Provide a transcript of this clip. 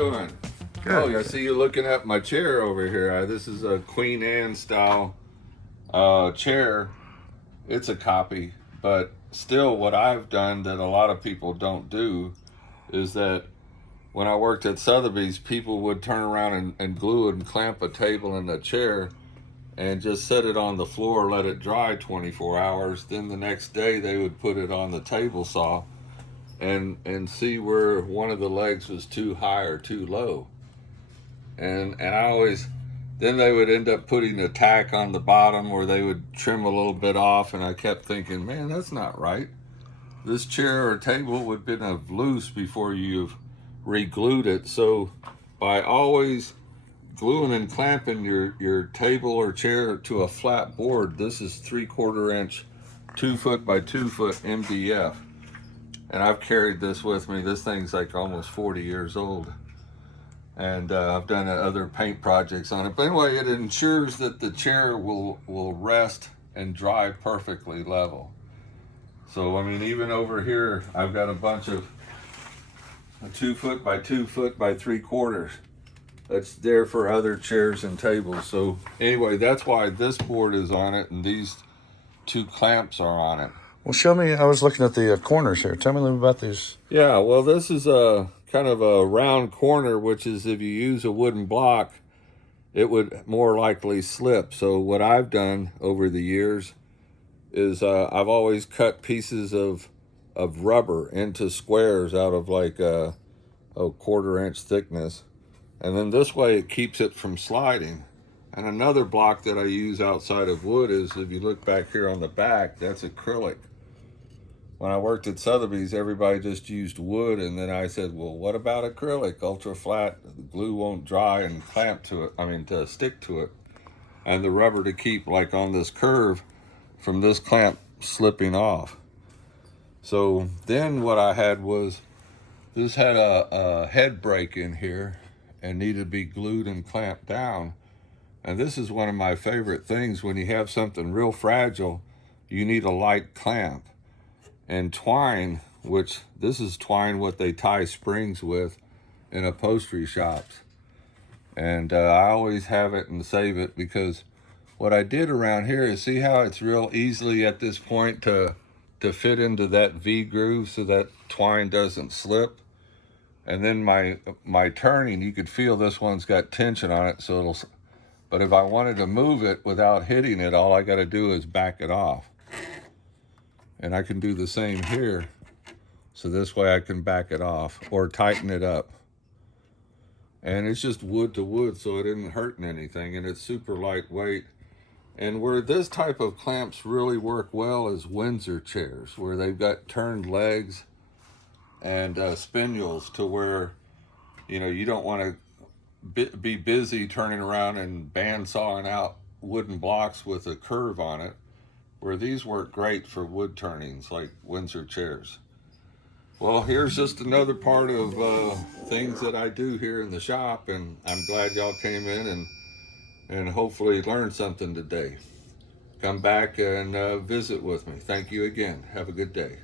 doing? Good. Oh, I see you looking at my chair over here. This is a Queen Anne style chair. It's a copy, but still what I've done that a lot of people don't do is that when I worked at Sotheby's, people would turn around and glue and clamp a table and a chair and just set it on the floor, let it dry 24 hours. Then the next day they would put it on the table saw and see where one of the legs was too high or too low. And I always, then they would end up putting a tack on the bottom where they would trim a little bit off, and I kept thinking, man, that's not right. This chair or table would have been loose before you've re-glued it. So by always gluing and clamping your table or chair to a flat board, this is 3/4 inch 2 foot by 2 foot MDF, and I've carried this with me. This thing's like almost 40 years old, and I've done other paint projects on it. But anyway, it ensures that the chair will rest and dry perfectly level. So I mean, even over here I've got a bunch of 2 foot by 2 foot by 3/4 that's there for other chairs and tables. So anyway, that's why this board is on it and these two clamps are on it. Well, show me. I was looking at the corners here. Tell me a little about these. Yeah, well, this is a kind of a round corner, which is if you use a wooden block, it would more likely slip. So what I've done over the years is I've always cut pieces of rubber into squares out of like a 1/4 inch thickness. And then this way it keeps it from sliding. And another block that I use outside of wood is, if you look back here on the back, that's acrylic. When I worked at Sotheby's, everybody just used wood, and then I said, well, what about acrylic? Ultra flat, the glue won't dry and clamp to it, to stick to it. And the rubber to keep like on this curve from this clamp slipping off. So then what I had was, this had a head break in here and needed to be glued and clamped down. And this is one of my favorite things. When you have something real fragile, you need a light clamp. And twine, which this is twine what they tie springs with in upholstery shops. And I always have it and save it, because what I did around here is, see how it's real easily at this point to fit into that V groove so that twine doesn't slip. And then my turning, you could feel this one's got tension on it, so but if I wanted to move it without hitting it, all I got to do is back it off. And I can do the same here. So this way I can back it off or tighten it up. And it's just wood to wood, so it isn't hurting anything, and it's super lightweight. And where this type of clamps really work well is Windsor chairs, where they've got turned legs and spindles, to where you don't want to be busy turning around and bandsawing out wooden blocks with a curve on it, where these work great for wood turnings like Windsor chairs. Well, here's just another part of things that I do here in the shop, and I'm glad y'all came in and hopefully learned something today. Come back and visit with me. Thank you again. Have a good day.